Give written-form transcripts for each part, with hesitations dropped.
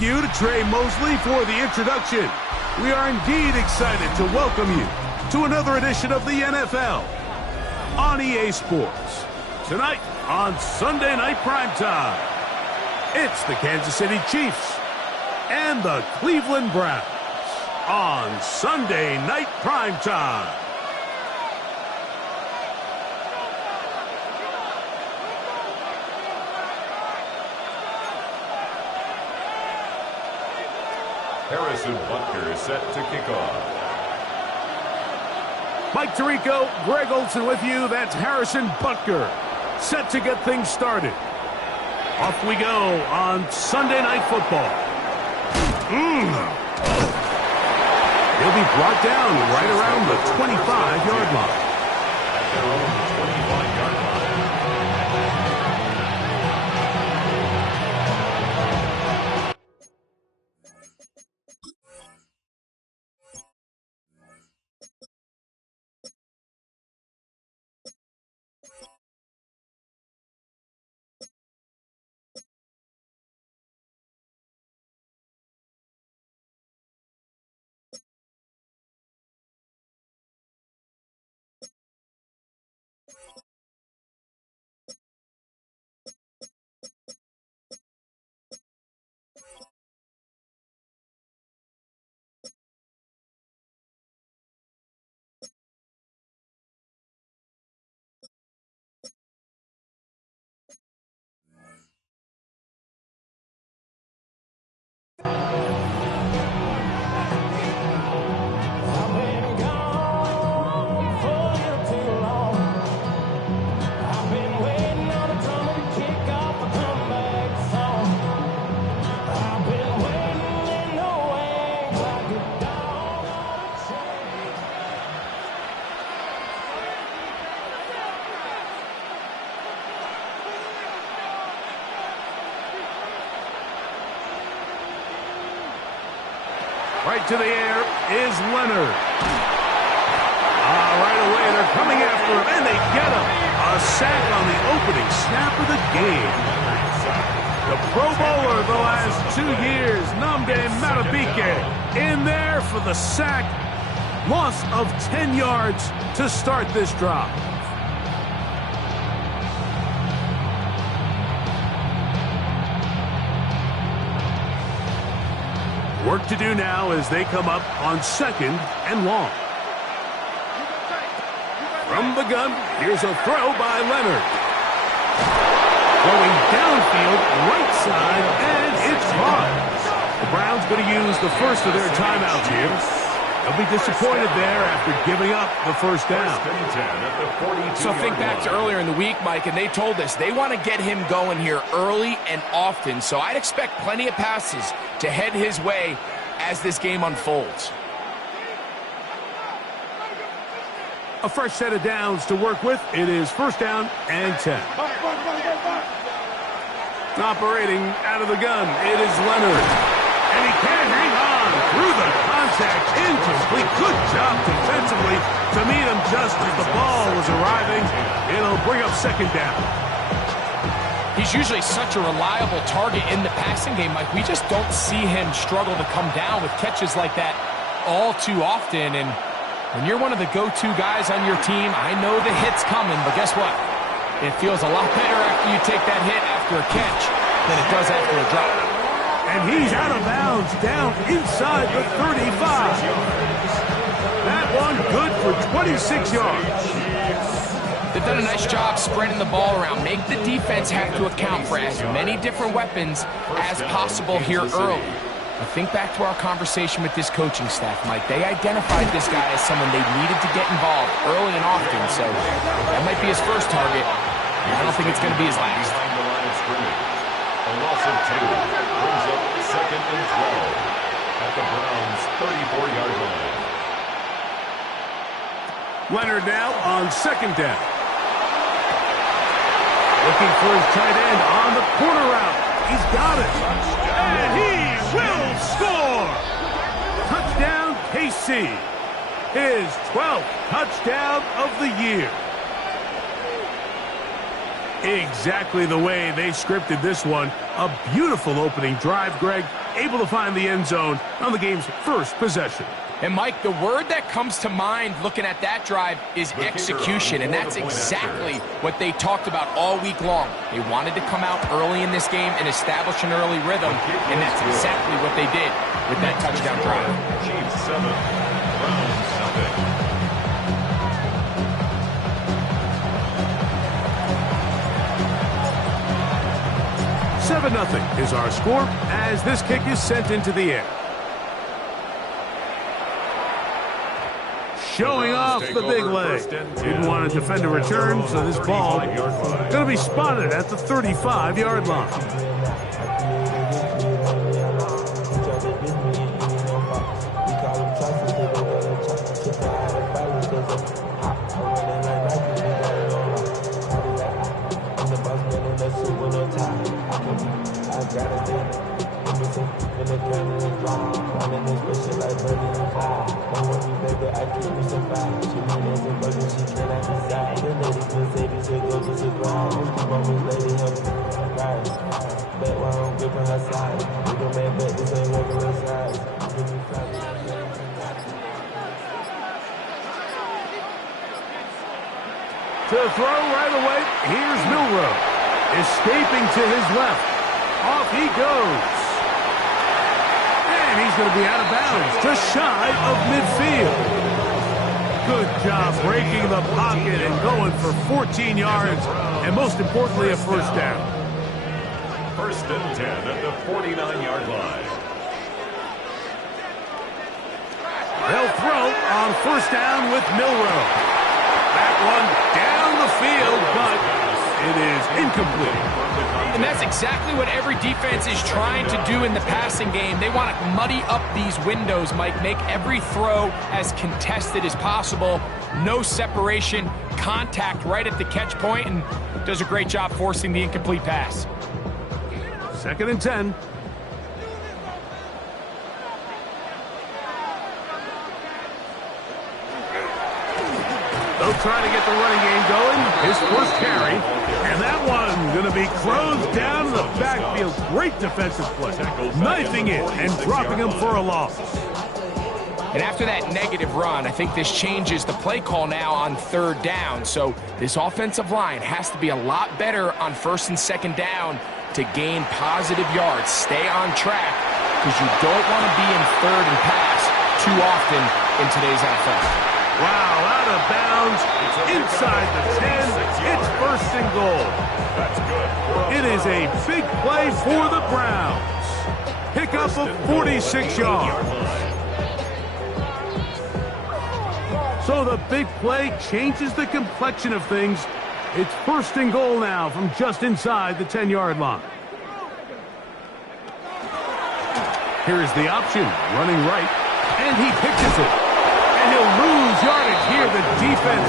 Thank you to Trey Mosley for the introduction. We are indeed excited to welcome you to another edition of the NFL on EA Sports. Tonight on Sunday Night Primetime, it's the Kansas City Chiefs and the Cleveland Browns on Sunday Night Primetime. Harrison Butker is set to kick off. Mike Tirico, Greg Olsen with you. That's Harrison Butker, set to get things started. Off we go on Sunday Night Football. He'll be brought down right around the 25-yard line. At their own 25-yard line. Right to the air is Leonard. Right away, they're coming after him, and they get him. A sack on the opening snap of the game. The Pro Bowler the last 2 years, Nnamdi Madubuike, in there for the sack. Loss of 10 yards to start this drive. Work to do now as they come up on 2nd and long. From the gun, here's a throw by Leonard. Going downfield, right side, and it's caught. The Browns going to use the first of their timeouts here. They'll be disappointed there after giving up the first down. So think back to earlier in the week, Mike, and they told us they want to get him going here early and often. So I'd expect plenty of passes to head his way as this game unfolds. A fresh set of downs to work with. It is 1st down and 10. Operating out of the gun, it is Leonard. And he can't hang on through the contact, incomplete. Good job defensively to meet him just as the ball was arriving. It'll bring up 2nd down. He's usually such a reliable target in the passing game, Mike. We just don't see him struggle to come down with catches like that all too often. And when you're one of the go-to guys on your team, I know the hit's coming, but guess what? It feels a lot better after you take that hit after a catch than it does after a drop. And he's out of bounds down inside the 35. That one good for 26 yards. They've done a nice job spreading the ball around. Make the defense have to account for as many different weapons as possible here early. I think back to our conversation with this coaching staff, Mike. They identified this guy as someone they needed to get involved early and often, so that might be his first target. I don't think it's going to be his last. Behind the line of scrimmage. A loss of 2 brings up 2nd and 12 at the Browns' 34-yard line. Leonard now on 2nd down. Looking for his tight end on the corner route. He's got it. And he will score. Touchdown, KC. His 12th touchdown of the year. Exactly the way they scripted this one. A beautiful opening drive, Greg, able to find the end zone on the game's first possession. And Mike, the word that comes to mind looking at that drive is execution, and that's exactly what they talked about all week long. They wanted to come out early in this game and establish an early rhythm, and that's exactly what they did with that touchdown drive. Chiefs 7, Browns 0. 7-0 is our score as this kick is sent into the air. Showing off the big leg. Didn't want to defend a return, so this ball going to be spotted at the 35-yard line. To throw right away, here's Milroe. Escaping to his left. Off he goes. And he's going to be out of bounds, just shy of midfield. Good job breaking the pocket and going for 14 yards, and most importantly, a first down. First and 10 at the 49-yard line. They'll throw on first down with Milroe. That one down the field, but it is incomplete. And that's exactly what every defense is trying to do in the passing game. They want to muddy up these windows, Mike, make every throw as contested as possible. No separation, contact right at the catch point, and does a great job forcing the incomplete pass. 2nd and 10. They'll try to get the running game going. His first carry. And that one going to be closed down in the backfield. Great defensive play. Knifing it and dropping him for a loss. And after that negative run, I think this changes the play call now on 3rd down. So this offensive line has to be a lot better on 1st and 2nd down to gain positive yards. Stay on track because you don't want to be in 3rd and pass too often in today's NFL. Wow, out of bounds, inside the 10, it's 1st and goal. It is a big play for the Browns. Pickup of 46 yards. So the big play changes the complexion of things. It's 1st and goal now from just inside the 10-yard line. Here's the option, running right, and he pitches it. And he'll lose yardage here. The defense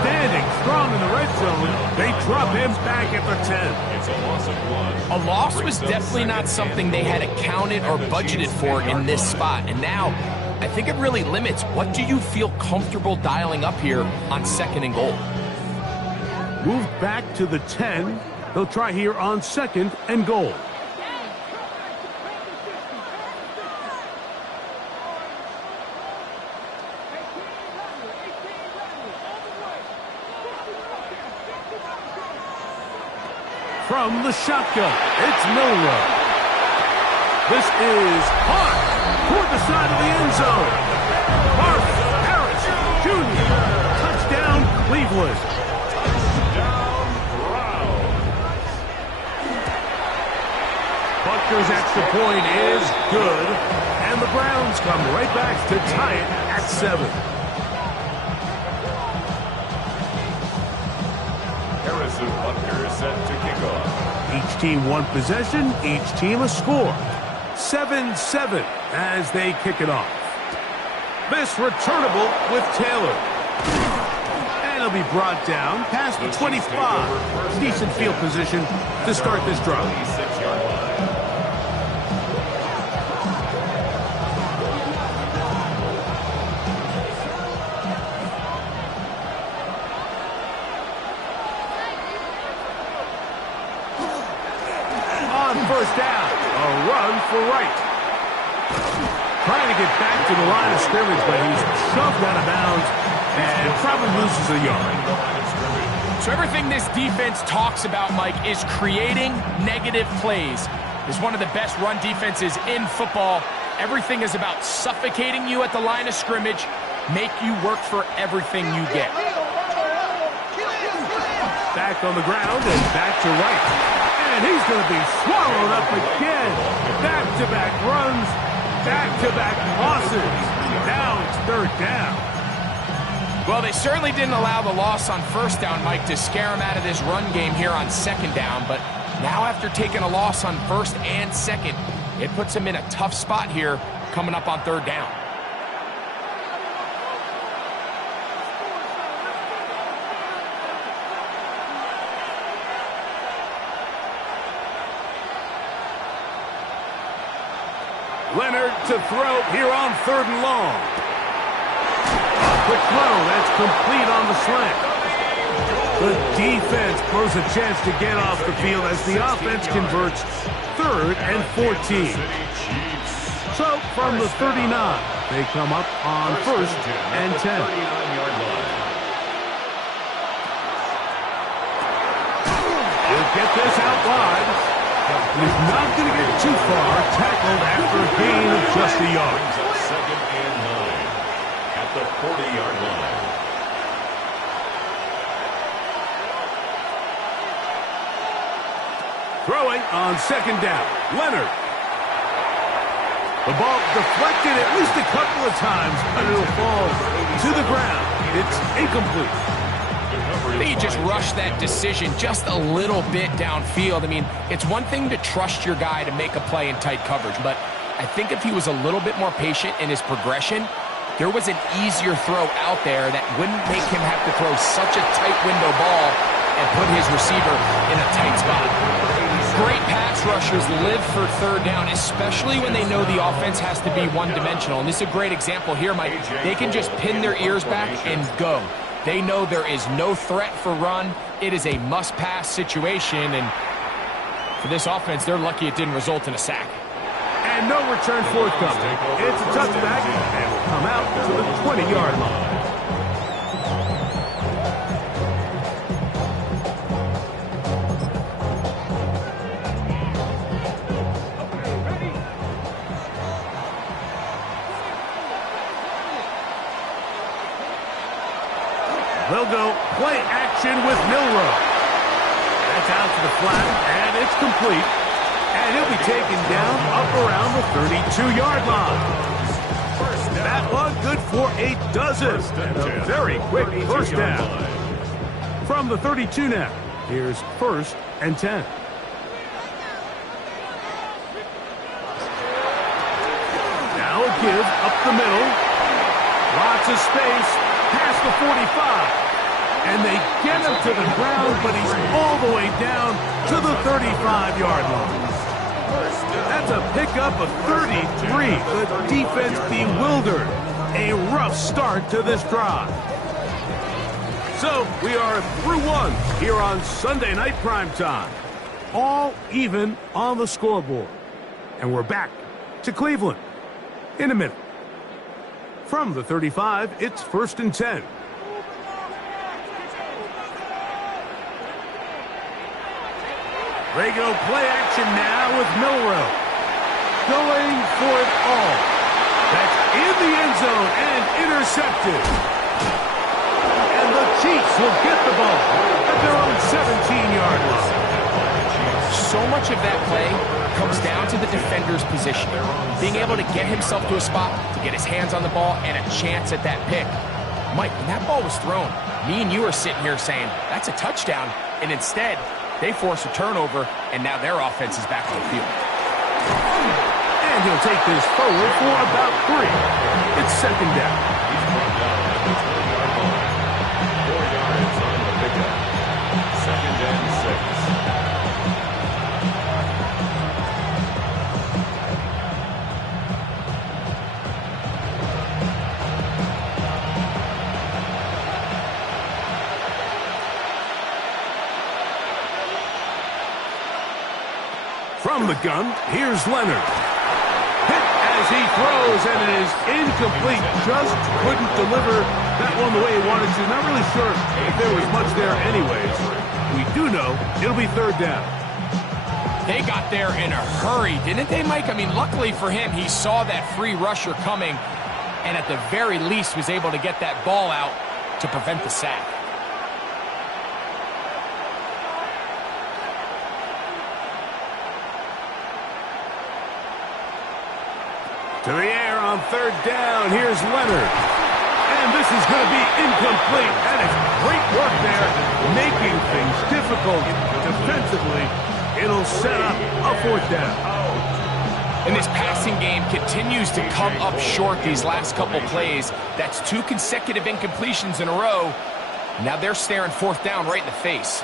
standing strong in the red zone. They drop him back at the 10. It's a loss of 1. A loss was definitely not something they had accounted or budgeted for in this spot. And now, I think it really limits what do you feel comfortable dialing up here on 2nd and goal. Moved back to the 10. They'll try here on 2nd and goal. From the shotgun, it's Milroe. This is caught toward the side of the end zone. Marvin Harris Jr. Touchdown, Cleveland. Touchdown, Browns. Butker's extra point is good, and the Browns come right back to tie it at 7. Harrison Butker set to kick off. Each team one possession, each team a score. 7-7 as they kick it off. This returnable with Taylor. And it'll be brought down past the 25. Decent field position to start this drive. 26-yard line. for Wright. Trying to get back to the line of scrimmage, but he's shoved out of bounds and probably loses a yard. So everything this defense talks about, Mike, is creating negative plays. It's one of the best run defenses in football. Everything is about suffocating you at the line of scrimmage, make you work for everything you get. Back on the ground and back to Wright. And he's going to be swallowed up again. Back-to-back runs, back-to-back losses. Now it's third down. Well, they certainly didn't allow the loss on first down, Mike, to scare him out of this run game here on second down. But now after taking a loss on first and second, it puts him in a tough spot here coming up on third down. Leonard to throw here on third and long. Quick throw, that's complete on the slant. The defense blows a chance to get off the field as the offense converts 3rd and 14. So from the 39, they come up on 1st and 10. He'll get this out wide. He's not going to get too far. Tackled after a gain of just a yard. 2nd and 9 at the 40-yard line. Throwing on second down. Leonard. The ball deflected at least a couple of times, but it'll fall to the ground. It's incomplete. They just rushed that decision just a little bit downfield. I mean, it's one thing to trust your guy to make a play in tight coverage, but I think if he was a little bit more patient in his progression, there was an easier throw out there that wouldn't make him have to throw such a tight window ball and put his receiver in a tight spot. Great pass rushers live for third down, especially when they know the offense has to be one-dimensional. And this is a great example here, Mike. They can just pin their ears back and go. They know there is no threat for run. It is a must-pass situation, and for this offense, they're lucky it didn't result in a sack. And no return forthcoming. It's a touchback, and will come out to the 20-yard line. They'll go play action with Milroe. That's out to the flat, and it's complete. And he'll be taken down up around the 32-yard line. That one good for a dozen. And a very quick first down. From the 32 now, here's 1st and 10. Now a give up the middle. Lots of space past the 45. And they get him to the ground, but he's all the way down to the 35-yard line. That's a pickup of 33. The defense bewildered. A rough start to this drive. So we are through one here on Sunday Night Primetime. All even on the scoreboard. And we're back to Cleveland in a minute. From the 35, it's 1st and 10. They go play action now with Milroe. Going for it all. That's in the end zone and intercepted. And the Chiefs will get the ball at their own 17-yard line. So much of that play comes down to the defender's position. Being able to get himself to a spot, to get his hands on the ball, and a chance at that pick. Mike, when that ball was thrown, me and you are sitting here saying, that's a touchdown. And instead, they force a turnover, and now their offense is back on the field. And he'll take this forward for about 3. It's 2nd down. He's brought down at the 20-yard line. 4 yards on the pickup. 2nd and 6. From the gun, here's Leonard. he throws, and it is incomplete. Just couldn't deliver that one the way he wanted to. Not really sure if there was much there anyways. We do know it'll be third down. They got there in a hurry, didn't they, Mike? I mean, luckily for him, he saw that free rusher coming, and at the very least was able to get that ball out to prevent the sack. To the air on third down. Here's Leonard. And this is going to be incomplete. And it's great work there, making things difficult defensively. It'll set up a fourth down. And this passing game continues to come up short these last couple plays. That's 2 consecutive incompletions in a row. Now they're staring fourth down right in the face.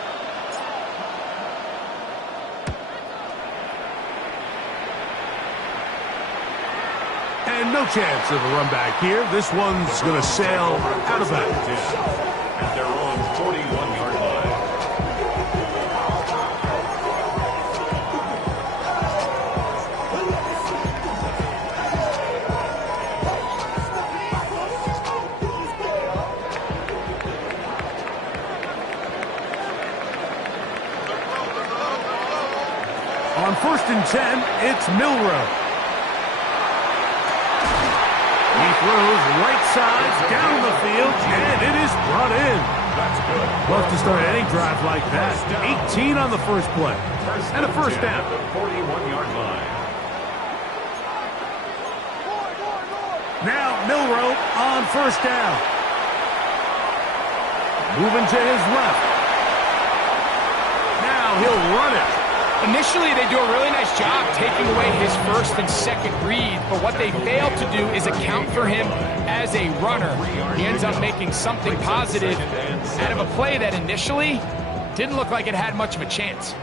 And no chance of a run back here. This one's going to sail out of bounds. At their own 41-yard line. On 1st and 10, it's Milroe. He throws right side down the field, and it is brought in. That's good. Love to start any drive like that. 18 on the first play. And a first down. The 41-yard line. Now Milroe on first down. Moving to his left. Now he'll run it. Initially, they do a really nice job taking away his first and second read, but what they fail to do is account for him as a runner. He ends up making something positive out of a play that initially didn't look like it had much of a chance.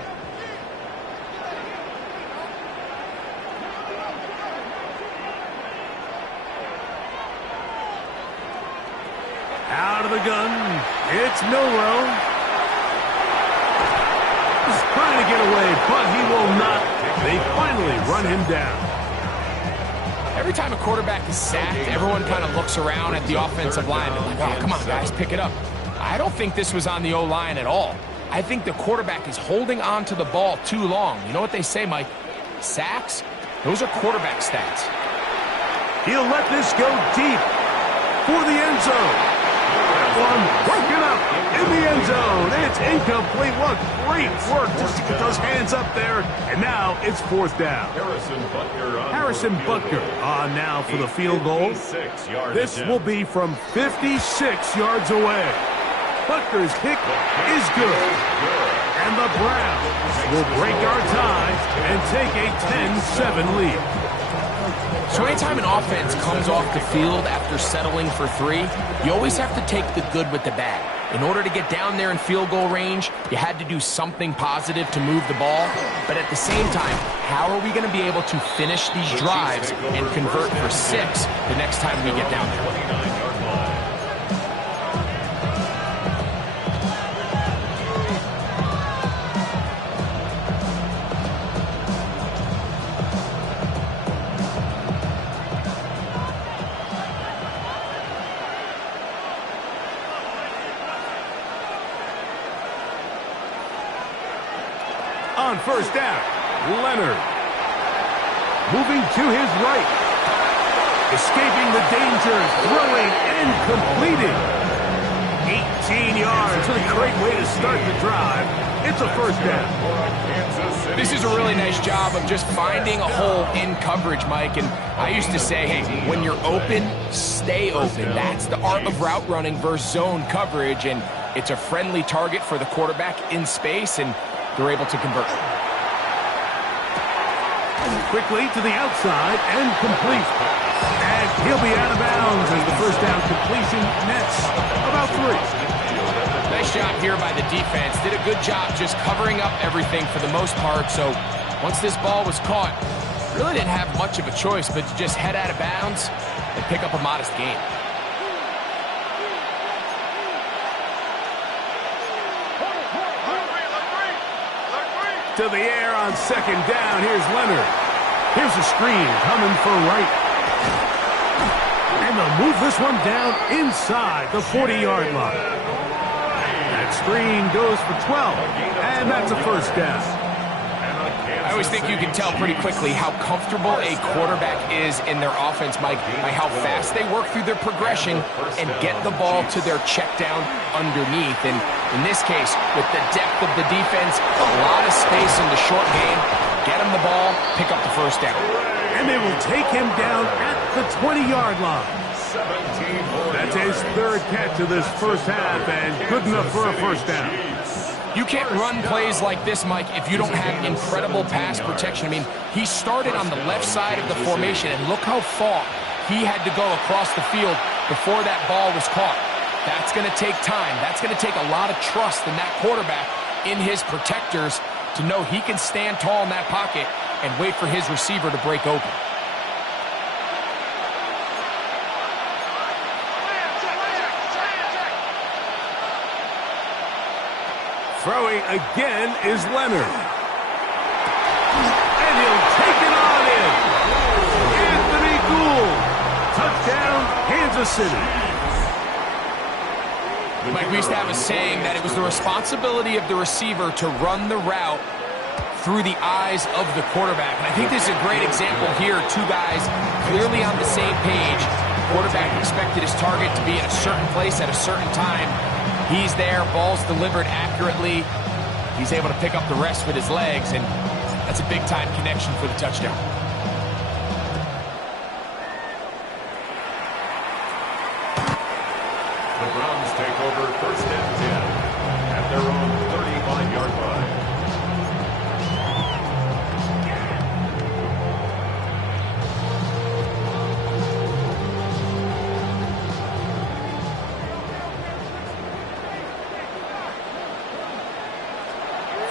Out of the gun, it's Milroe. He's trying to get away, but he will not. They finally run him down. Every time a quarterback is sacked, everyone kind of looks around at the offensive line and like, oh, come on, guys, pick it up. I don't think this was on the O-line at all. I think the quarterback is holding on to the ball too long. You know what they say, Mike? Sacks, those are quarterback stats. He'll let this go deep for the end zone. That one broken up in the end zone. It's incomplete. What great work just to get those hands up there. And now it's fourth down. Harrison Butker on now for the field goal. This will be from 56 yards away. Butker's kick is good. And the Browns will break our tie and take a 10-7 lead. So anytime an offense comes off the field after settling for 3, you always have to take the good with the bad. In order to get down there in field goal range, you had to do something positive to move the ball. But at the same time, how are we going to be able to finish these drives and convert for 6 the next time we get down there? On first down, Leonard. Moving to his right. Escaping the danger, throwing and completing. 18 yards. What a great way to start the drive. It's a first down. This is a really nice job of just finding a hole in coverage, Mike. And I used to say, hey, when you're open, stay open. That's the art of route running versus zone coverage. And it's a friendly target for the quarterback in space, and they're able to convert. Quickly to the outside and complete. And he'll be out of bounds as the first down completion nets about 3. Nice job here by the defense. Did a good job just covering up everything for the most part. So once this ball was caught, really didn't have much of a choice but to just head out of bounds and pick up a modest gain. To the air on second down. Here's Leonard. Here's a screen coming for right. move this one down inside the 40-yard line. That screen goes for 12, and that's a first down. I always think you can tell pretty quickly how comfortable a quarterback is in their offense, Mike, by how fast they work through their progression and get the ball to their check down underneath. And in this case, with the depth of the defense, a lot of space in the short game, get him the ball, pick up the first down. And they will take him down at the 20-yard line. That's his third catch of this first half, and good enough for a first down. You can't run plays like this, Mike, if you don't have incredible pass protection. I mean, he started on the left side of the formation, and look how far he had to go across the field before that ball was caught. That's going to take time. That's going to take a lot of trust in that quarterback, in his protectors, to know he can stand tall in that pocket and wait for his receiver to break open. Throwing again is Leonard. And he'll take it on in. Anthony Gould. Touchdown, Kansas City. Mike, we used to have a saying that it was the responsibility of the receiver to run the route through the eyes of the quarterback. And I think this is a great example here. Two guys clearly on the same page. Quarterback expected his target to be in a certain place at a certain time. He's there, ball's delivered accurately. He's able to pick up the rest with his legs, and that's a big-time connection for the touchdown. The Browns take over first and 10 at their own 35-yard line.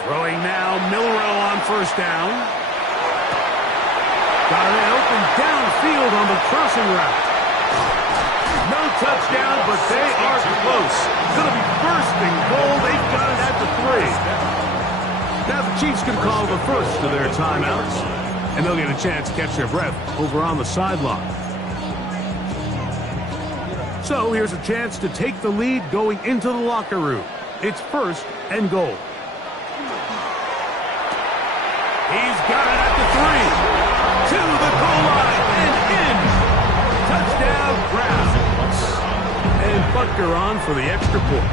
Throwing now, Milroe on first down. Got an open downfield on the crossing route. No touchdown, but they are close. Going to be first and goal. They've got it at the 3. Now the Chiefs can call the first of their timeouts, and they'll get a chance to catch their breath over on the sideline. So here's a chance to take the lead going into the locker room. It's first and goal. He's got it at the 3. To the goal line and in. Touchdown, Browns. And Butker on for the extra point.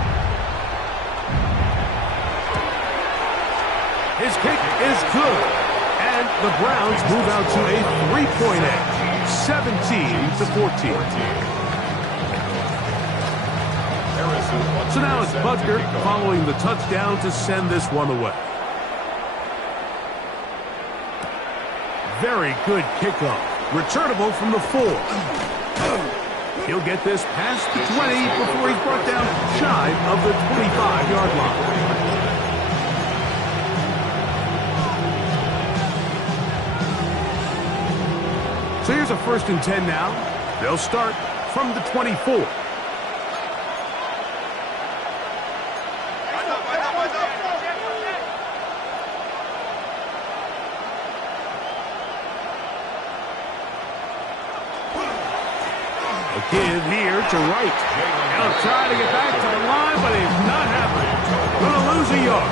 His kick is good. And the Browns move out to a 3-point edge. 17-14. So now it's Butker following the touchdown to send this one away. Very good kickoff. Returnable from the 4. He'll get this past the 20 before he's brought down shy of the 25-yard line. So here's a first and 10 now. They'll start from the 24. Give here to Wright. He'll try to get back to the line, but he's not happening. Going to lose a yard.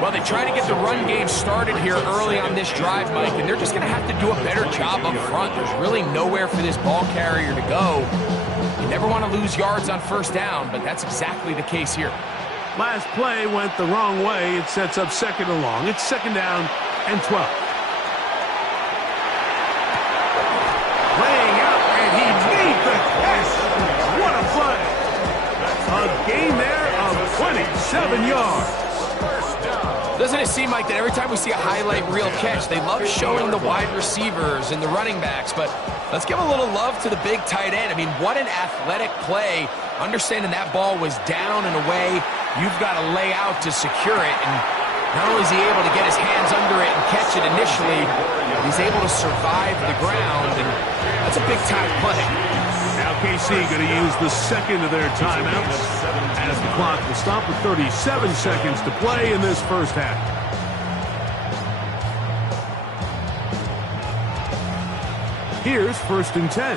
Well, they try to get the run game started here early on this drive, Mike, and they're just going to have to do a better job up front. There's really nowhere for this ball carrier to go. You never want to lose yards on first down, but that's exactly the case here. Last play went the wrong way. It sets up second and long. It's second down and 12. Laying out, and he made the catch. What a play. A gain there of 27 yards. Doesn't it seem like that every time we see a highlight reel catch, they love showing the wide receivers and the running backs, but let's give a little love to the big tight end. I mean, what an athletic play. Understanding that ball was down and away, you've got to lay out to secure it, and not only is he able to get his hands under it and catch it initially, he's able to survive the ground, and that's a big-time play. Now KC going to use the second of their timeouts as the clock will stop with 37 seconds to play in this first half. Here's first and 10.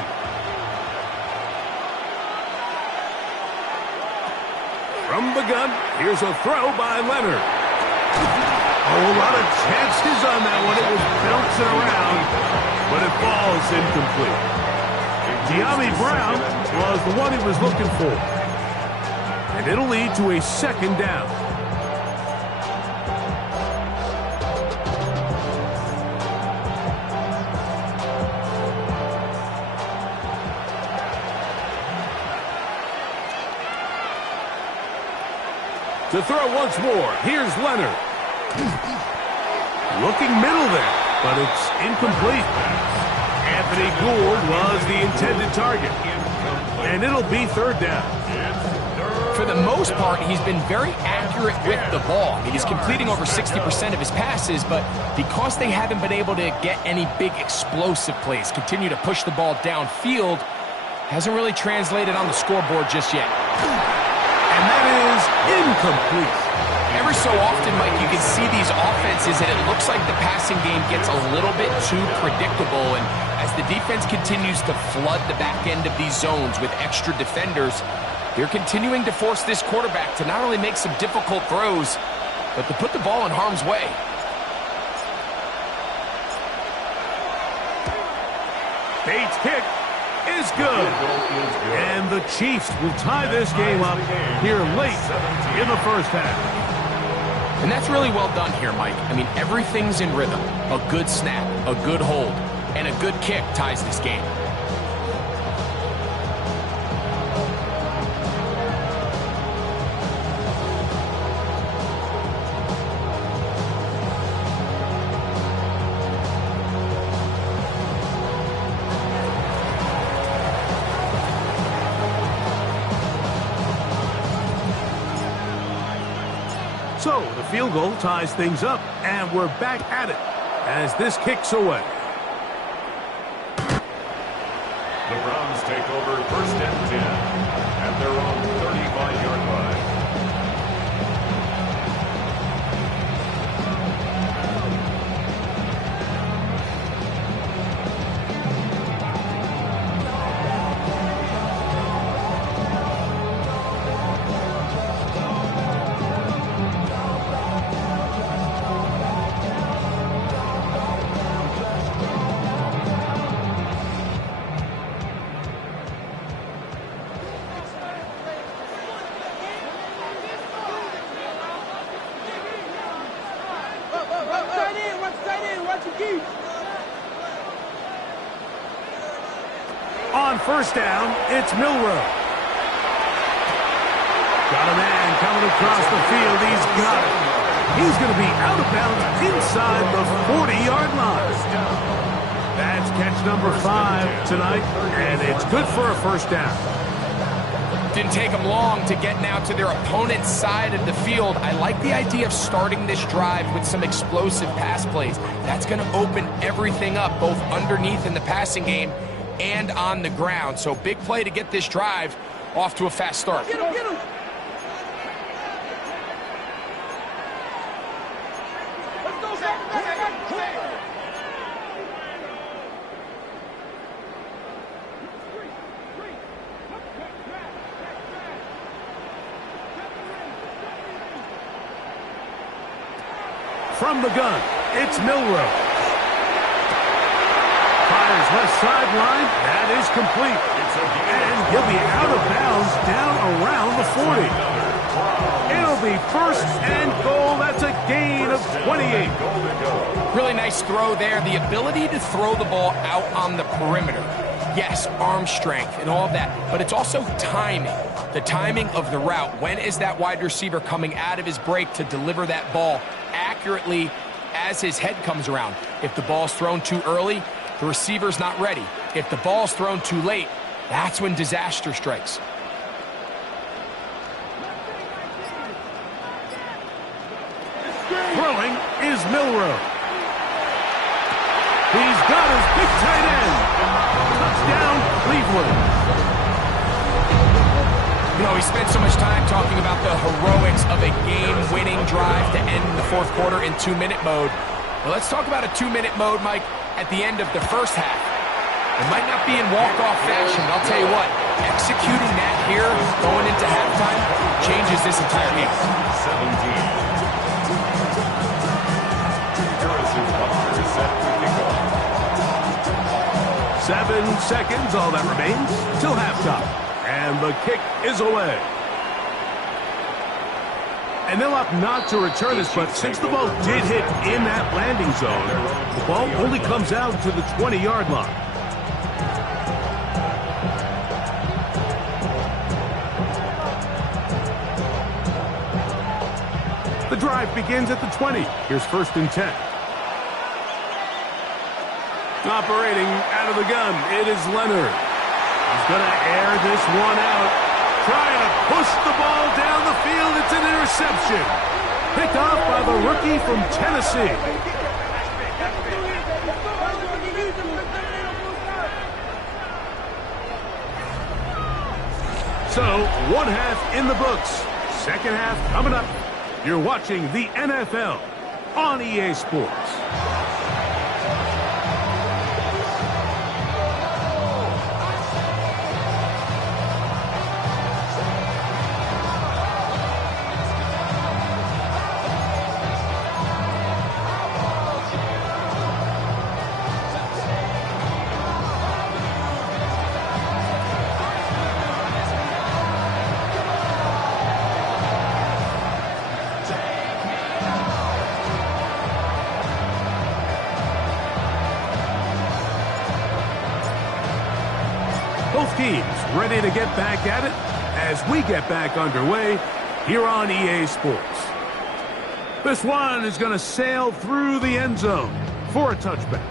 gun. Here's a throw by Leonard. Oh, a lot of chances on that one. It was bouncing around, but it falls incomplete. Dyami Brown was the one he was looking for. And it'll lead to a second down. To throw once more, here's Leonard. Looking middle there, but it's incomplete. Anthony Gould was the intended target. And it'll be third down. For the most part, he's been very accurate with the ball. I mean, he's completing over 60% of his passes, but because they haven't been able to get any big explosive plays, continue to push the ball downfield, hasn't really translated on the scoreboard just yet. And that is incomplete. Every so often, Mike, you can see these offenses, and it looks like the passing game gets a little bit too predictable. And as the defense continues to flood the back end of these zones with extra defenders, they're continuing to force this quarterback to not only make some difficult throws, but to put the ball in harm's way. Bates' kick is good. And the Chiefs will tie this game up here late in the first half. And that's really well done here, Mike. I mean, everything's in rhythm. A good snap, a good hold, and a good kick ties this game. So the field goal ties things up, and we're back at it as this kicks away. The Browns take over first and 10 at their own 35-yard line. On first down, it's Milroe. Got a man coming across the field. He's got it. He's going to be out of bounds inside the 40-yard line. That's catch number 5 tonight, and it's good for a first down. Didn't take them long to get now to their opponent's side of the field. I like the idea of starting this drive with some explosive pass plays. That's going to open everything up, both underneath in the passing game and on the ground. So big play to get this drive off to a fast start. Get him, get him. Let's go, From the gun, it's Milroe. Fires left sideline. That is complete. And he'll be out of bounds down around the 40. It'll be first and goal. That's a gain of 28. Really nice throw there. The ability to throw the ball out on the perimeter. Yes, arm strength and all of that, but it's also timing. The timing of the route. When is that wide receiver coming out of his break to deliver that ball accurately as his head comes around? If the ball's thrown too early, the receiver's not ready. If the ball's thrown too late, that's when disaster strikes. Throwing is Milroe. He's got his big tight end. Touchdown, Cleveland. You know, we spent so much time talking about the heroics of a game-winning drive to end the fourth quarter in 2-minute mode. Well, let's talk about a 2-minute mode, Mike, at the end of the first half. It might not be in walk-off fashion, but I'll tell you what, Executing that here, going into halftime, changes this entire game. 17. Harrison Butker is set to kick off. 7 seconds, all that remains, till halftime. And the kick is away. And they'll opt not to return this, but since the ball did hit in that landing zone, the ball only comes out to the 20-yard line. The drive begins at the 20. Here's 1st and 10. Operating out of the gun, it is Leonard. He's going to air this one out. Trying to push the ball down the field. It's an interception. Picked off by the rookie from Tennessee. So, 1 half in the books. 2nd half coming up. You're watching the NFL on EA Sports. Both teams ready to get back at it as we get back underway here on EA Sports. This one is going to sail through the end zone for a touchback.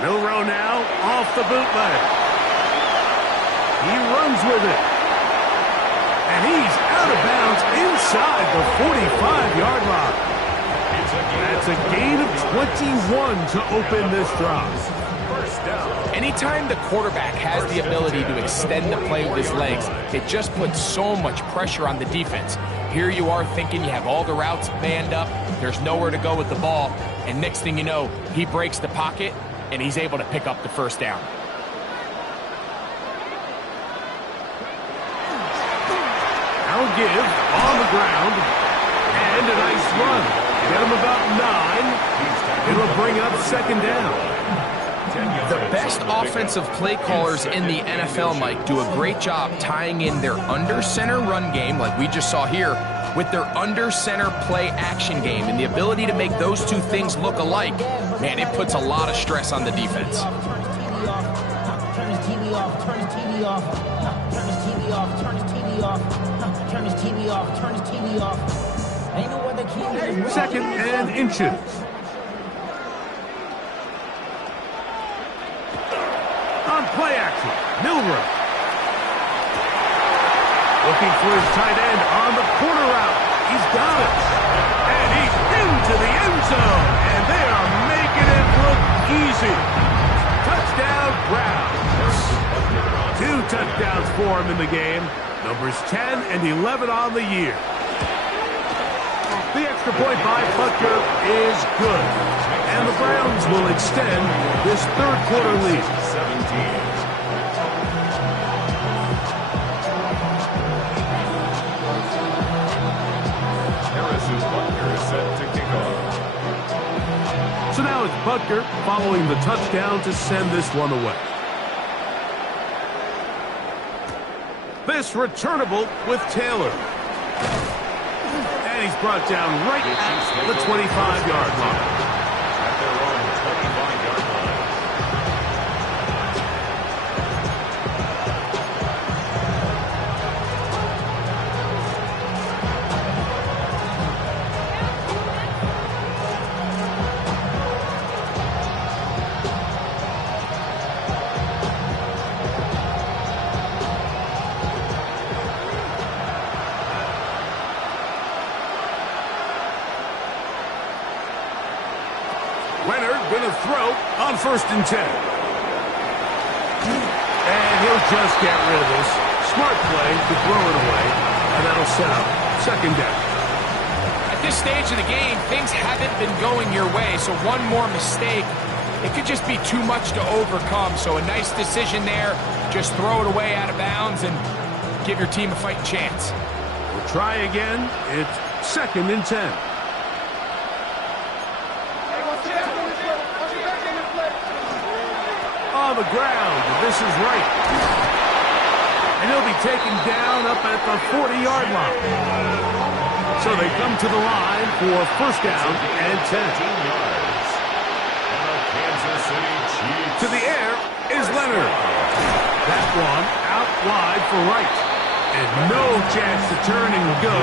Milroe now off the bootleg. He runs with it. And he's out of bounds inside the 45-yard line. That's a gain of 21 to open this drive. First down. Anytime the quarterback has the ability to extend the play with his legs, it just puts so much pressure on the defense. Here you are thinking you have all the routes manned up, there's nowhere to go with the ball, and next thing you know, he breaks the pocket, and he's able to pick up the 1st down. Now give on the ground, and a nice run. Get him about 9. It'll bring up 2nd down. The best offensive play callers in the NFL, Mike, do a great job tying in their under-center run game, like we just saw here, with their under-center play action game. And the ability to make those two things look alike, man, it puts a lot of stress on the defense. Turn his TV off, turn his TV off, turn his TV off, turn his TV off, turn his TV off, turn his TV off. Ain't no other king. 2nd and inches. On play action, Milroe. Looking for his tight end on the corner route. He's got it. And he's into the end zone. And they are making it look easy. Touchdown, Browns. 2 touchdowns for him in the game. Numbers 10 and 11 on the year. The extra point by Butker is good. And the Browns will extend this 3rd quarter lead. 17. Harrison Butker is set to kick off. So now it's Butker following the touchdown to send this one away. This returnable with Taylor. And he's brought down right at the 25-yard line. At their own 25-yard line. with a throw on 1st and 10. And he'll just get rid of this. Smart play to throw it away, and that'll set up 2nd down. At this stage of the game, things haven't been going your way, so one more mistake, it could just be too much to overcome. So a nice decision there. Just throw it away out of bounds and give your team a fighting chance. We'll try again. It's 2nd and 10. On the ground, this is right. And he'll be taken down up at the 40-yard line. So they come to the line for 1st down and 10. To the air is Leonard. That one out wide for Wright. And no chance to turn and go.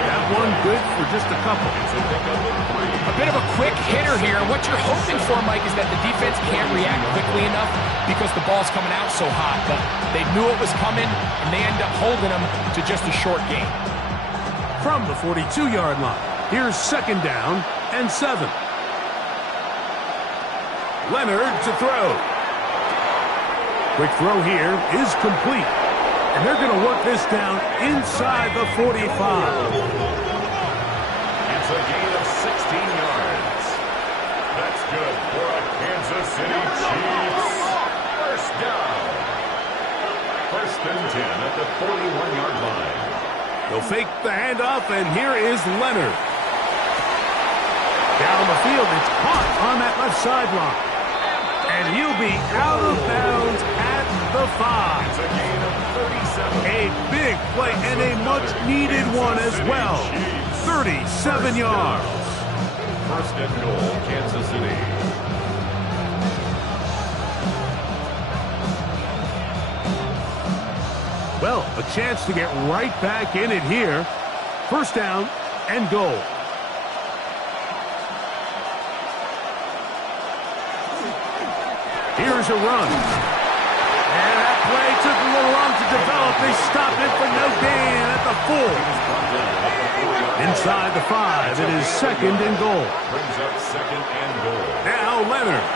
That one good for just a couple. A bit of a quick hitter here. What you're hoping for, Mike, is that the defense can't react quickly enough because the ball's coming out so hot. But they knew it was coming, and they end up holding them to just a short gain. From the 42-yard line, here's 2nd down and 7. Leonard to throw. Quick throw here is complete. And they're going to work this down inside the 45. It's a gain of 16 yards. That's good for a Kansas City Chiefs. 1st down. 1st and 10 at the 41-yard line. They'll fake the handoff, and here is Leonard. Down the field, it's caught on that left sideline. And he'll be out of bounds at the 5. It's a gain of 37. A big play and a much-needed one as well. 37 yards. 1st and goal, Kansas City. Well, a chance to get right back in it here. 1st down and goal. Here's a run. And that play took a little long to develop. They stopped it for no gain at the 4. Inside the 5, it is 2nd and goal. Brings up 2nd and goal. Now Leonard.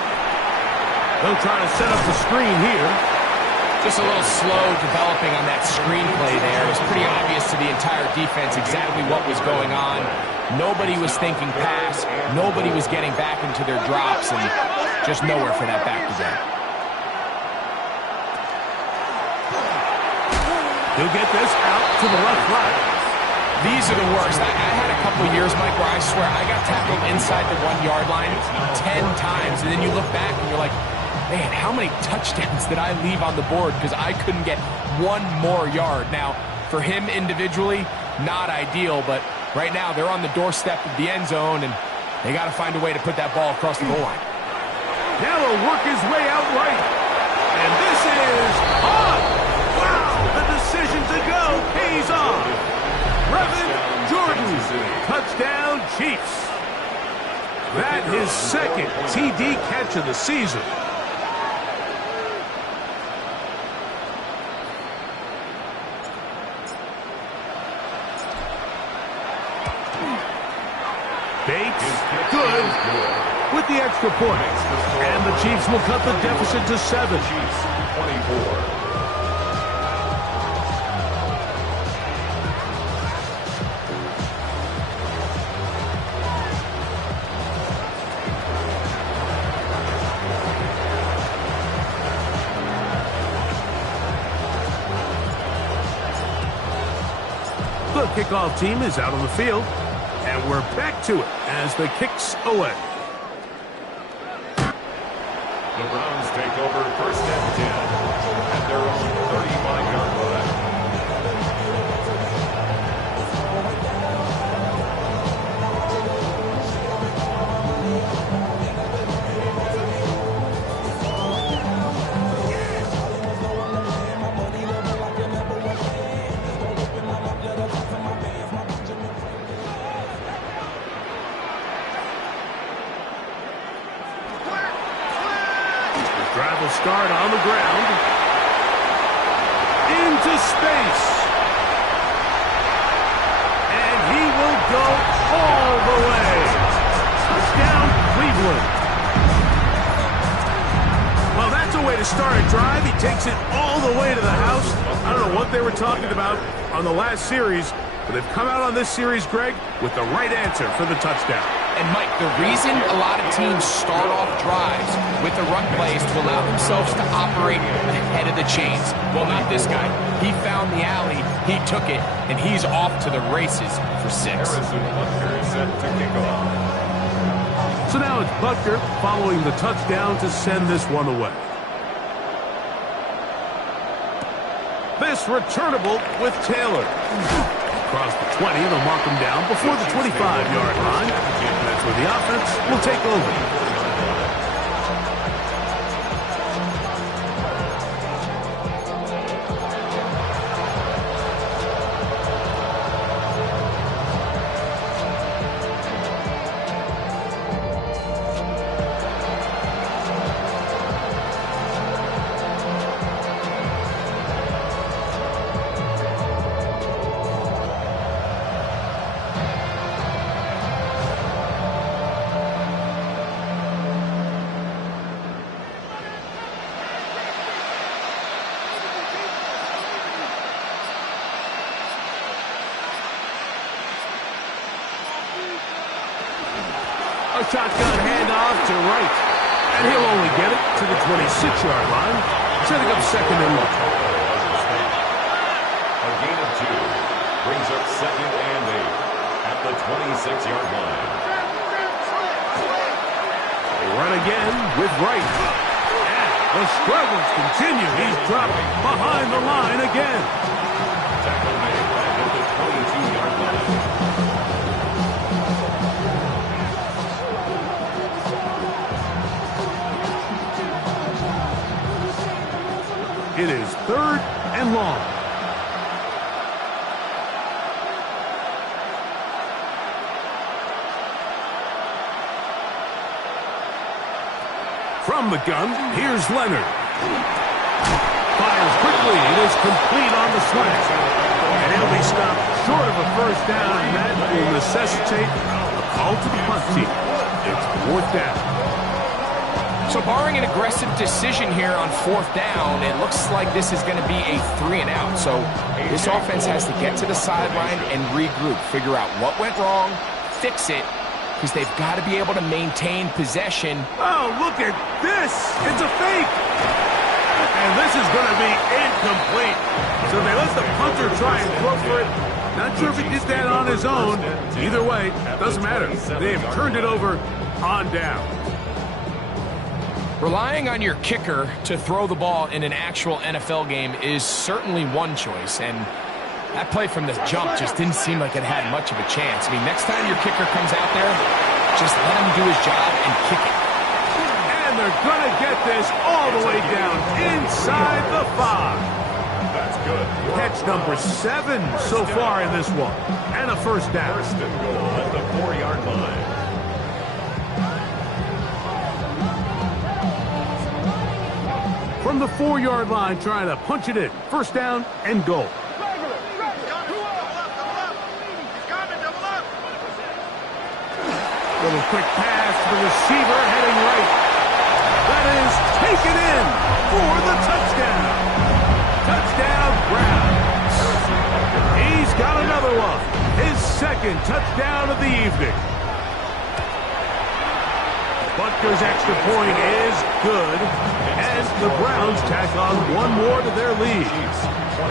They'll try to set up the screen here. Just a little slow developing on that screenplay there. It was pretty obvious to the entire defense exactly what was going on. Nobody was thinking pass. Nobody was getting back into their drops, and just nowhere for that back to go. He'll get this out to the left flat. These are the worst. I had a couple of years, Mike, where I swear I got tackled inside the 1-yard line 10 times, and then you look back and you're like, man, how many touchdowns did I leave on the board because I couldn't get one more yard? Now, for him individually, not ideal, but right now they're on the doorstep of the end zone, and they got to find a way to put that ball across the goal line. Now he'll work his way out right. And this is on. Wow, the decision to go pays off. Brevin Jordan, touchdown Chiefs. That his 2nd TD catch of the season. Bates, good, with the extra point. And the Chiefs will cut the deficit to 7. Chiefs, 24. The kickoff team is out on the field, and we're back to it as the kicks away. The Browns take over 1st and 10 at their own 35-yard line. Drive will start on the ground. Into space. And he will go all the way. Touchdown, Cleveland. to start a drive. He takes it all the way to the house. I don't know what they were talking about on the last series, but they've come out on this series, Greg, with the right answer for the touchdown. And, Mike, the reason a lot of teams start off drives with the run plays to allow themselves to operate ahead of the chains. Well, not this guy. He found the alley, he took it, and he's off to the races for 6. Harrison Butker is set to kick off. So now it's Butker following the touchdown to send this one away. This returnable with Taylor. Across the 20, they'll mark him down before the 25-yard line. That's where the offense will take over. A shotgun handoff to right. And he'll only get it to the 26-yard line, setting up 2nd and 1. A gain of 2 brings up 2nd and 8 at the 26-yard line. They run again with Wright. And the struggles continue. He's dropped behind the line again. Tackle made back at the 22-yard line. It is 3rd and long. From the gun, here's Leonard. Fires quickly. It is complete on the slant. And he'll be stopped short of a first down, and that will necessitate a call to the punt team. It's 4th down. So barring an aggressive decision here on 4th down, it looks like this is going to be a 3 and out. So this offense has to get to the sideline and regroup, figure out what went wrong, fix it, because they've got to be able to maintain possession. Oh, look at this. It's a fake. And this is going to be incomplete. So they let the punter try and throw for it. Not sure if he did that on his own. Either way, doesn't matter. They've turned it over on down. Relying on your kicker to throw the ball in an actual NFL game is certainly one choice, and that play from the jump just didn't seem like it had much of a chance. I mean, next time your kicker comes out there, just let him do his job and kick it. And they're going to get this all the way down inside the 5. That's good. Catch number 7 so far in this one. And a first down. 1st and goal at the 4-yard line. From the 4-yard line, trying to punch it in. 1st down and goal. Little quick pass to the receiver heading right. That is taken in for the touchdown. Touchdown, Browns. He's got another one. His 2nd touchdown of the evening. Butker's extra point is good as the Browns tack on one more to their lead. 24.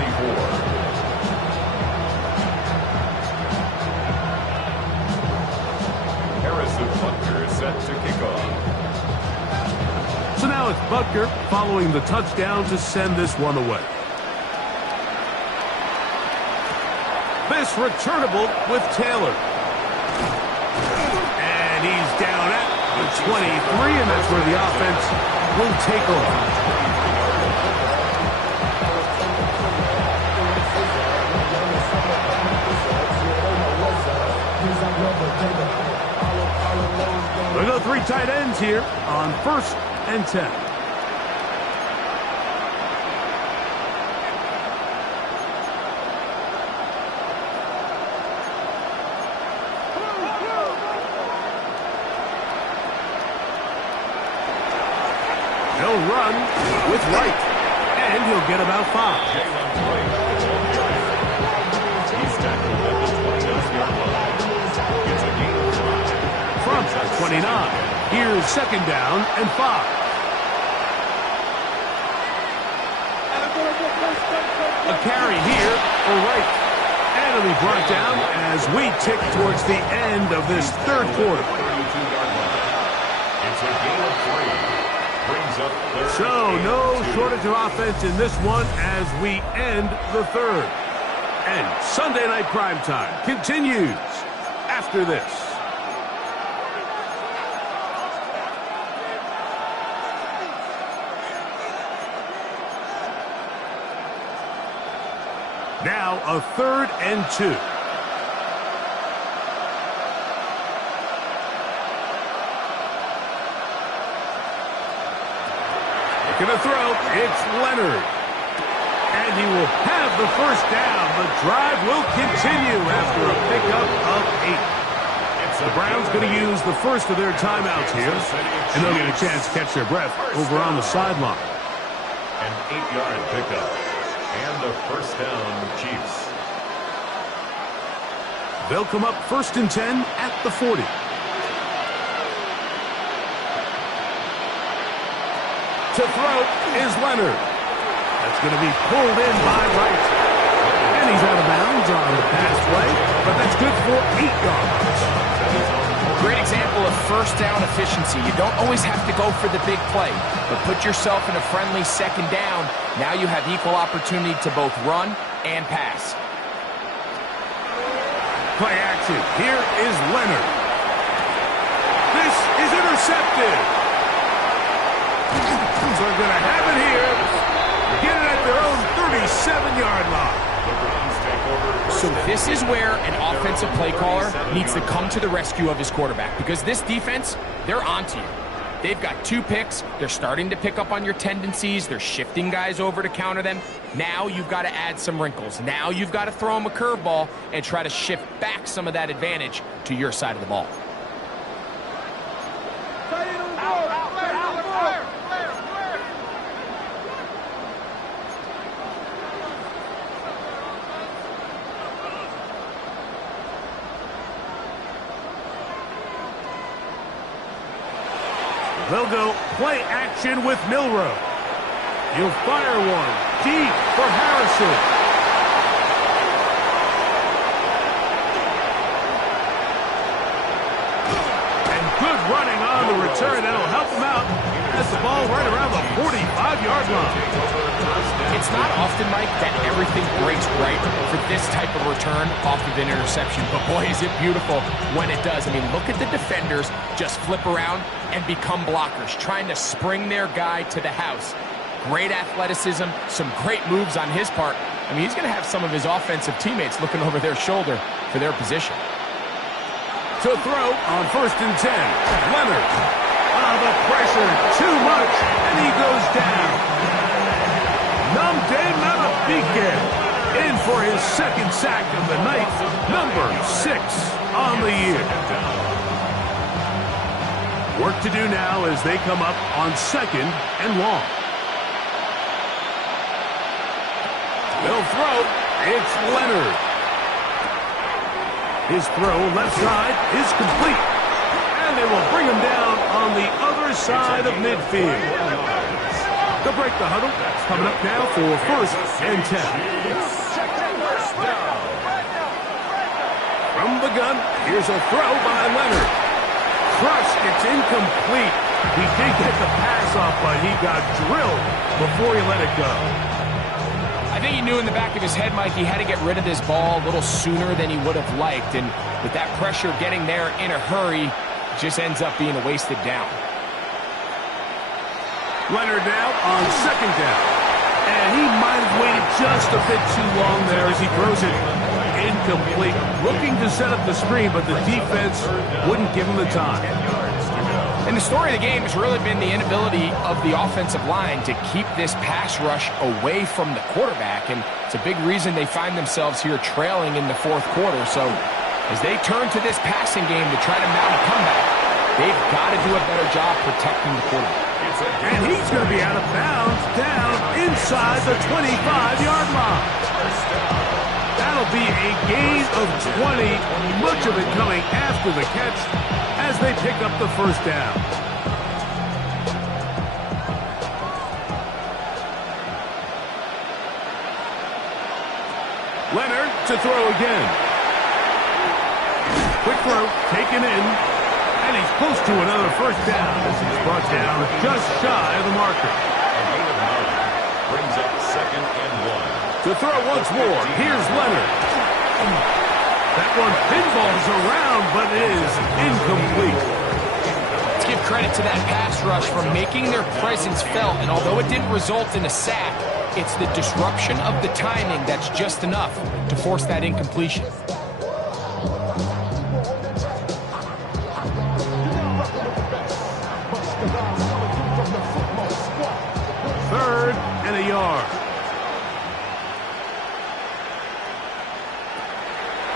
Harrison Butker is set to kick off. So now it's Butker following the touchdown to send this one away. This returnable with Taylor. And he's down at the 23, and that's where the offense will take over. We'll go 3 tight ends here on 1st and 10. They'll They'll run with Wright, and he'll get about 5. From the 29, here's second down and 5. A carry here for Wright. And it'll be brought down as we tick towards the end of this third quarter. It's a gain of 3. Brings up third. So no shortage of offense in this one as we end the third. And Sunday Night Primetime continues after this. Now a 3rd and 2. Looking to throw, it's Leonard. And he will have the first down. The drive will continue after a pickup of 8. The Browns going to use the first of their timeouts here, and they'll get a chance to catch their breath over on the sideline. An 8-yard pickup. And a first down, Chiefs. They'll come up 1st and 10 at the 40. To throw is Leonard. That's going to be pulled in by Wright. And he's out of bounds on the pass play, but that's good for 8 yards. Great example of first down efficiency. You don't always have to go for the big play, but put yourself in a friendly second down. Now you have equal opportunity to both run and pass. Play action. Here is Leonard. This is intercepted. So they're going to have it here. Get it at their own 37-yard line. So this is where an offensive play caller needs to come to the rescue of his quarterback, because this defense, they're onto you. They've got 2 picks. They're starting to pick up on your tendencies. They're shifting guys over to counter them. Now you've got to add some wrinkles. Now you've got to throw them a curveball and try to shift back some of that advantage to your side of the ball. They'll go play action with Milroe. He'll fire one deep for Harrison. And good running on the return. That'll help him out. That's the ball right around the 45-yard line. It's not often, Mike, that everything breaks right for this type of return off of an interception. But boy, is it beautiful when it does. I mean, look at the defenders just flip around and become blockers, trying to spring their guy to the house. Great athleticism, some great moves on his part. I mean, he's going to have some of his offensive teammates looking over their shoulder for their position. To throw on 1st and 10, Leonard. The pressure, too much, and he goes down. Nnamdi Madubuike in for his 2nd sack of the night, number 6 on the year. Work to do now as they come up on 2nd and long. They'll throw. It's Leonard. His throw left side is complete. And they will bring him down on the other side of midfield. They'll break the huddle. Coming up now for 1st and 10. From the gun, here's a throw by Leonard. Crush, it's incomplete. He did get the pass off, but he got drilled before he let it go. I think he knew in the back of his head, Mike, he had to get rid of this ball a little sooner than he would have liked. And with that pressure getting there in a hurry, it just ends up being a wasted down. Leonard now on 2nd down. And he might have waited just a bit too long there as he throws it incomplete. Looking to set up the screen, but the defense wouldn't give him the time. And the story of the game has really been the inability of the offensive line to keep this pass rush away from the quarterback. And it's a big reason they find themselves here trailing in the 4th quarter. So as they turn to this passing game to try to mount a comeback, They've got to do a better job protecting the quarterback. And he's going to be out of bounds down inside the 25-yard line. That'll be a gain of 20, much of it coming after the catch as they pick up the first down. Leonard to throw again. Quick throw, taken in, and he's close to another first down as he's brought down just shy of the marker. Brings up 2nd and 1. To throw once more, here's Leonard. That one pinballs around, but is incomplete. Let's give credit to that pass rush for making their presence felt, and although it didn't result in a sack, it's the disruption of the timing that's just enough to force that incompletion. Third and a yard.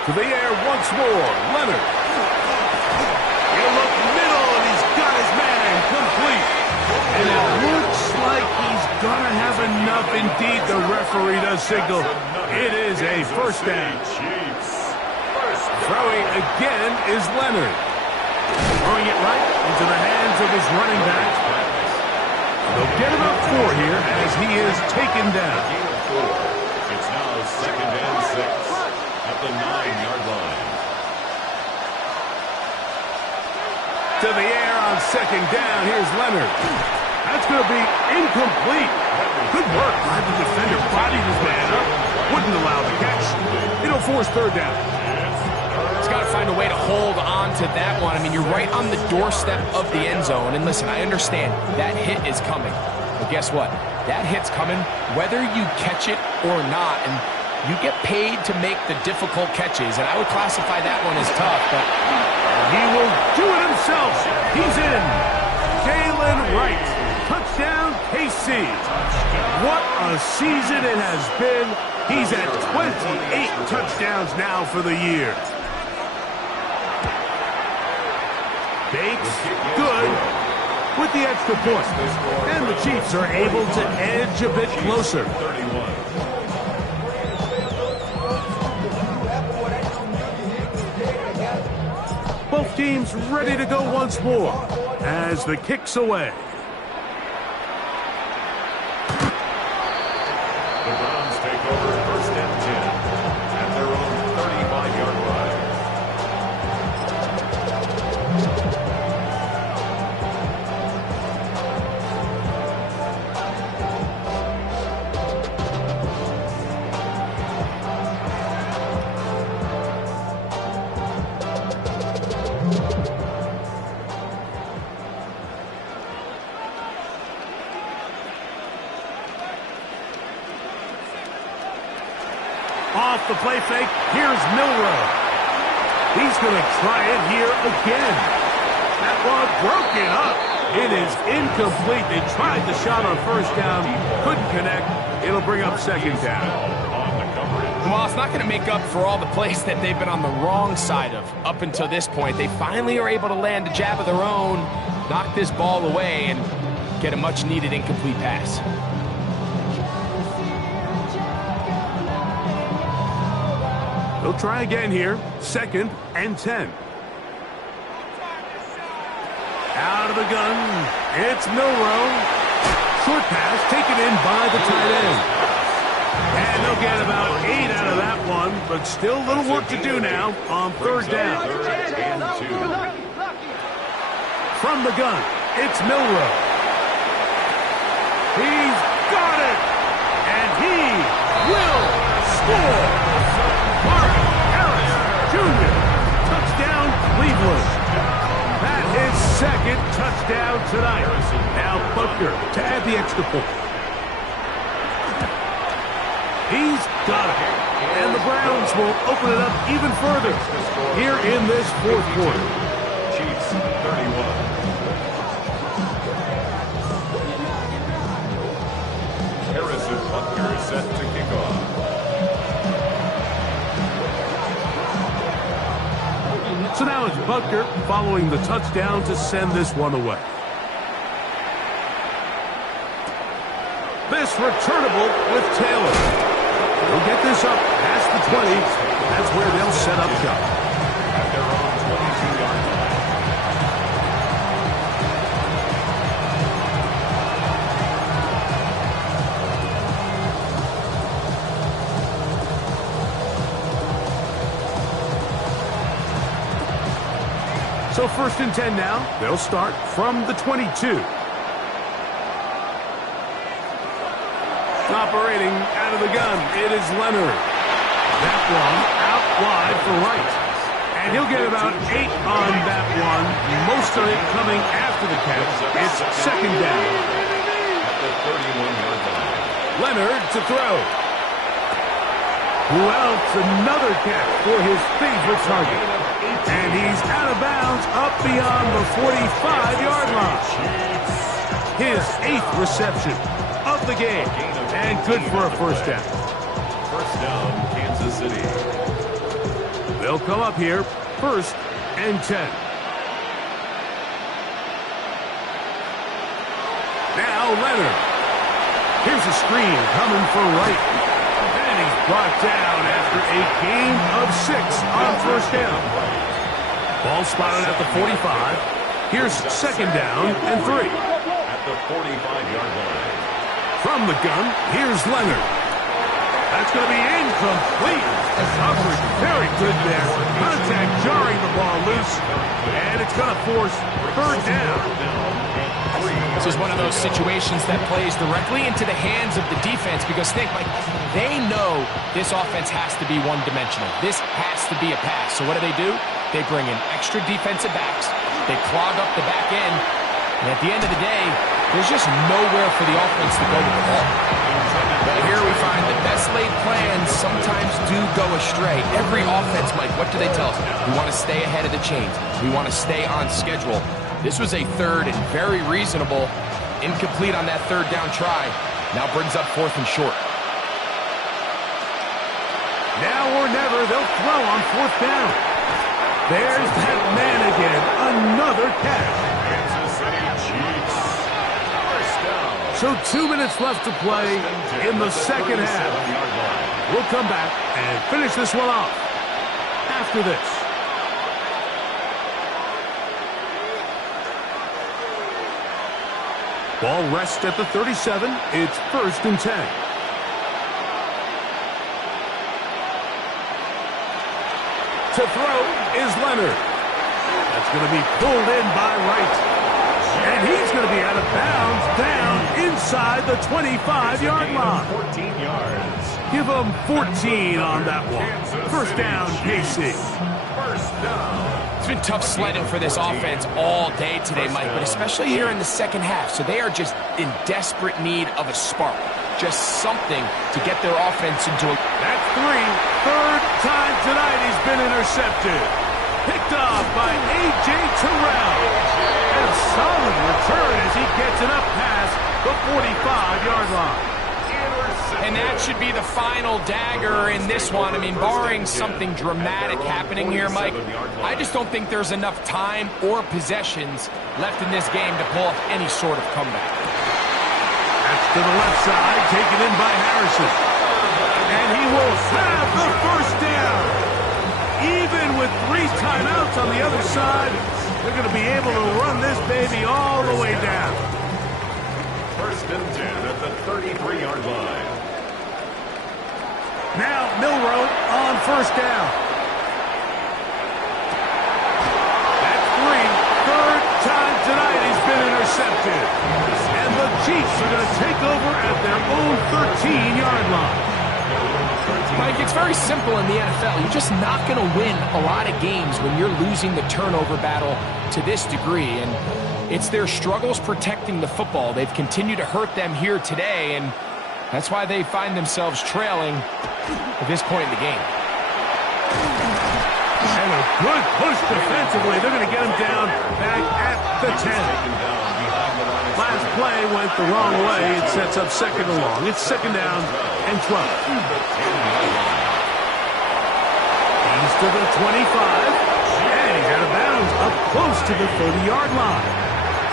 To the air once more, Leonard. He'll look middle, and he's got his man complete. And it looks like he's going to have enough. Indeed, the referee does signal. It is a first down. Throwing again is Leonard. Throwing it right into the hands of his running back. They'll get about 4 here as he is taken down. It's now 2nd and 6 at the 9-yard line. To the air on 2nd down. Here's Leonard. That's going to be incomplete. Good work by the defender. Bodied his man up. Wouldn't allow the catch. It'll force 3rd down. He's got to find a way to hold on to that one. I mean, you're right on the doorstep of the end zone. And listen, I understand that hit is coming. But guess what? That hit's coming whether you catch it or not. And you get paid to make the difficult catches. And I would classify that one as tough. But he will do it himself. He's in. Jalen Wright. Touchdown, KC. What a season it has been. He's at 28 touchdowns now for the year. Bates, good, with the extra point. And the Chiefs are able to edge a bit closer. 31. Both teams ready to go once more as the kick's away. The Browns take over 1st and 10 at their own 35-yard line. Off the play fake, here's Milroe. He's going to try it here again. That one broken up. It is incomplete. They tried the shot on 1st down, couldn't connect. It'll bring up 2nd down. well, it's not going to make up for all the plays that they've been on the wrong side of up until this point. They finally are able to land a jab of their own, knock this ball away, and get a much-needed incomplete pass. They'll try again here. 2nd and 10. Out of the gun. It's Milroe. Short pass taken in by the tight end. And they'll get about 8 out of that one, but still a little work to do now on 3rd down. From the gun, it's Milroe. He's got it. And he will score. Mark Harris Jr. Touchdown, Cleveland. That is 2nd touchdown tonight. Now Butker to add the extra point. He's got it. And the Browns will open it up even further here in this 4th quarter. Chiefs 31. Harrison Butker set to kick off. So now it's Butker following the touchdown to send this one away. This returnable with Taylor. He'll get this up past the 20. That's where they'll set up shop. At their own 22-yard line. So 1st and 10 now. They'll start from the 22. Operating out of the gun, it is Leonard. That one out wide for Wright. And he'll get about 8 on that one. Most of it coming after the catch. It's 2nd down. At the 31-yard line. Leonard to throw. Who else? Another catch for his favorite target. And he's out of bounds up beyond the 45-yard line. His 8th reception of the game. And good for a 1st down. 1st down, Kansas City. They'll come up here, 1st and 10. Now Leonard. Here's a screen coming for Wright. And he's brought down after a gain of 6 on 1st down. Ball spotted at the 45. Here's 2nd down and 3. At the 45-yard line. From the gun, here's Leonard. That's going to be incomplete. Coverage very good there. Contact jarring the ball loose. And it's going to force 3rd down. This is one of those situations that plays directly into the hands of the defense because think, Mike, they know this offense has to be one-dimensional. This has to be a pass. So what do? They bring in extra defensive backs. They clog up the back end. And at the end of the day, there's just nowhere for the offense to go with the ball. But here we find the best laid plans sometimes do go astray. Every offense, Mike, what do they tell us? We want to stay ahead of the chains. We want to stay on schedule. This was a 3rd and very reasonable. Incomplete on that 3rd down try. Now brings up 4th and short. Now or never, they'll throw on 4th down. There's that man again. Another catch. Kansas City Chiefs. 1st down. So 2 minutes left to play in the 2nd half. We'll come back and finish this one off after this. Ball rests at the 37. It's 1st and 10. To throw is Leonard. That's going to be pulled in by Wright. And he's going to be out of bounds down inside the 25-yard line. 14 yards. Give them 14 on that one. 1st down, KC. 1st down. It's been tough sledding for this offense all day today, Mike, but especially here in the 2nd half. So they are just in desperate need of a spark. Just something to get their offense into a... That's 3. 3rd time tonight he's been intercepted. Picked off by A.J. Terrell. And a solid return as he gets it up past the 45-yard line. And that should be the final dagger in this one. I mean, barring something dramatic happening here, Mike, I just don't think there's enough time or possessions left in this game to pull off any sort of comeback. That's to the left side, taken in by Harrison. And he will have the 1st down. Even with 3 timeouts on the other side, they're going to be able to run this baby all the way down. 1st and 10 at the 33-yard line. Now Milroe on 1st down. That's 3. 3rd time tonight he's been intercepted. And the Chiefs are going to take over at their own 13-yard line. Mike, it's very simple in the NFL. You're just not going to win a lot of games when you're losing the turnover battle to this degree. And it's their struggles protecting the football. They've continued to hurt them here today, and that's why they find themselves trailing at this point in the game. And a good push defensively. They're going to get him down back at the 10. Last play went the wrong way. It sets up 2nd and long. It's 2nd down and 12. He's to the 25. And he's Out of bounds, up close to the 30-yard line.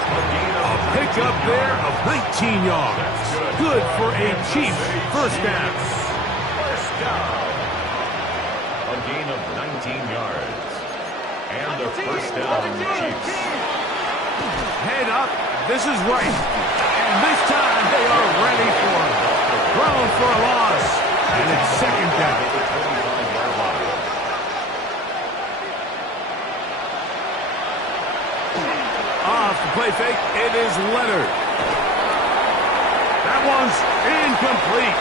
A pickup there of 19 yards. Good for a Chiefs first down. First down. A gain of 19 yards. And a first down, Chiefs. Head up. This is right. And this time they are ready for it. Thrown for a loss. And it's second down. Off the play fake, it is Leonard. That one's incomplete.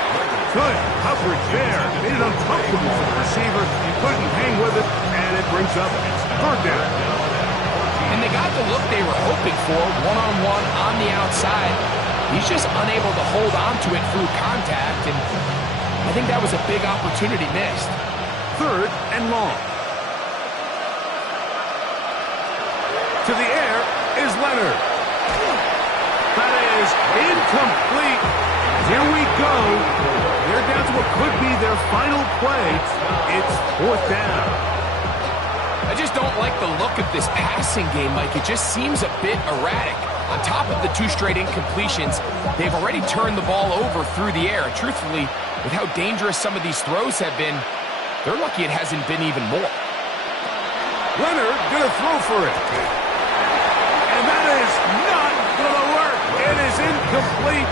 Good coverage there. Made it uncomfortable for the receiver. He couldn't hang with it, and it brings up third down. And they got the look they were hoping for, one-on-one on the outside. He's just unable to hold on to it through contact, and I think that was a big opportunity missed. Third and long. To the air is Leonard. That is incomplete. Here we go. They're down to what could be their final play. It's fourth down. I just don't like the look of this passing game, Mike. It just seems a bit erratic. On top of the 2 straight incompletions, they've already turned the ball over through the air. And truthfully, with how dangerous some of these throws have been, they're lucky it hasn't been even more. Leonard gonna throw for it. And that is not gonna work. It is incomplete.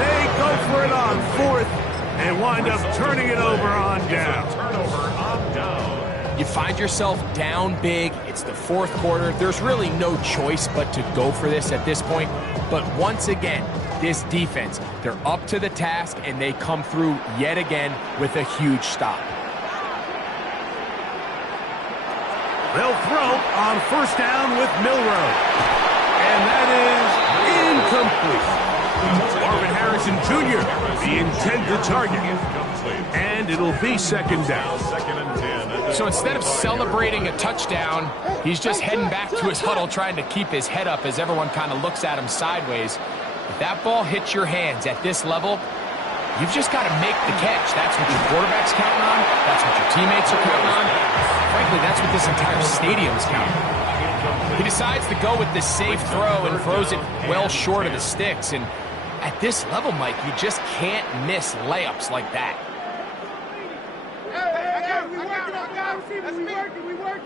They go for it on fourth and wind up turning it over on down. Turnover on down. You find yourself down big. It's the fourth quarter. There's really no choice but to go for this at this point. But once again, this defense, they're up to the task, and they come through yet again with a huge stop. They'll throw on first down with Milroe. And that is incomplete. Marvin Harrison Jr., the intended target. And it'll be second down. So instead of celebrating a touchdown, he's just heading back to his huddle trying to keep his head up as everyone kind of looks at him sideways. If that ball hits your hands at this level, you've just got to make the catch. That's what your quarterback's counting on. That's what your teammates are counting on. Frankly, that's what this entire stadium's counting on. He decides to go with this safe throw and throws it well short of the sticks. And at this level, Mike, you just can't miss layups like that. We working.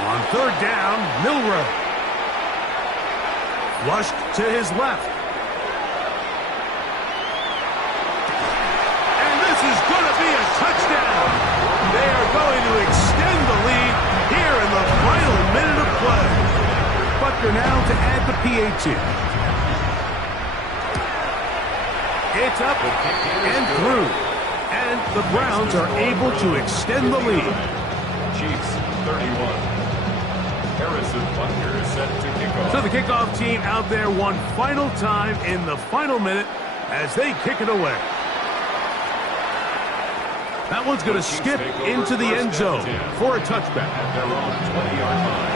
On third down, Milroe. Flushed to his left. And this is going to be a touchdown. They are going to extend the lead here in the final minute of play. Butker now to add the PAT. It's up and through. And the Browns are able to extend the lead. Chiefs 31. Harrison Butker is set to kick off. So the kickoff team out there one final time in the final minute as they kick it away. That one's going to skip into the end zone for a touchback. At their own 20-yard line.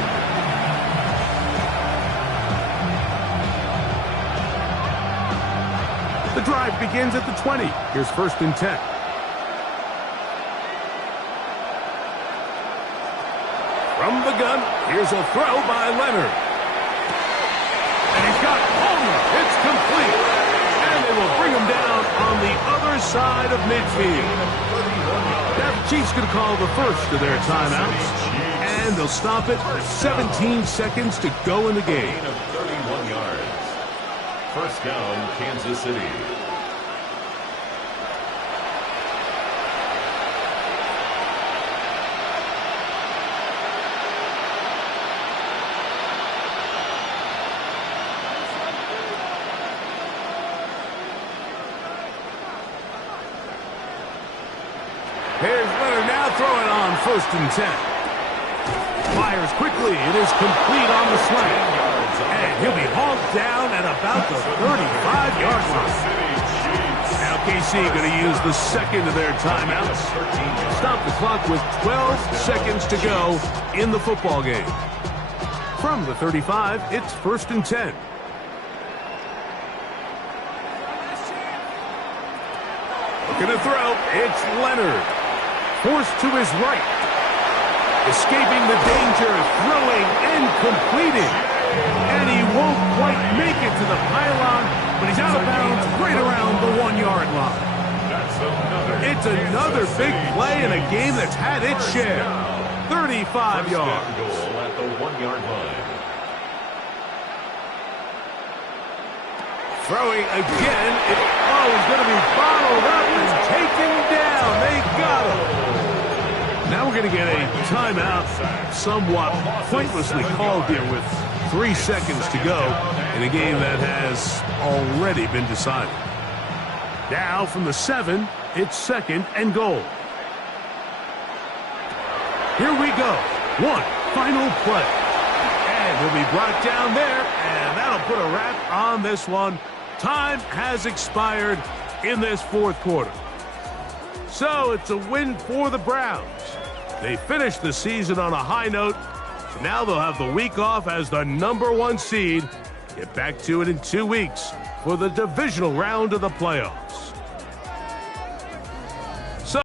The drive begins at the 20. Here's first and 10. From the gun, here's a throw by Leonard. And he's got Palmer. It's complete. And they will bring him down on the other side of midfield. Now the Chiefs going to call the first of their timeouts. And they'll stop it with 17 seconds to go in the game. Gain of 31 yards. First down, Kansas City. Here's Leonard now throwing on first and 10. Fires quickly. It is complete on the slant. And he'll be hauled down at about the 35-yard line. Now KC going to use the second of their timeouts. Stop the clock with 12 seconds to go in the football game. From the 35, it's 1st and 10. Looking to throw, it's Leonard. Forced to his right. Escaping the danger, throwing and completing. And he won't quite make it to the pylon, but he's out of bounds right around the 1-yard line. It's another big play in a game that's had its share. 35 yards. Goal at the 1-yard line. Throwing again. He's going to be bottled up and taken down. They got him. Now we're going to get a timeout, somewhat pointlessly called here with 3 seconds to go in a game that has already been decided. Now from the 7, it's 2nd and goal. Here we go. One final play. And he'll be brought down there, and that'll put a wrap on this one. Time has expired in this 4th quarter. So it's a win for the Browns. They finished the season on a high note, so now they'll have the week off as the #1 seed. Get back to it in 2 weeks for the divisional round of the playoffs.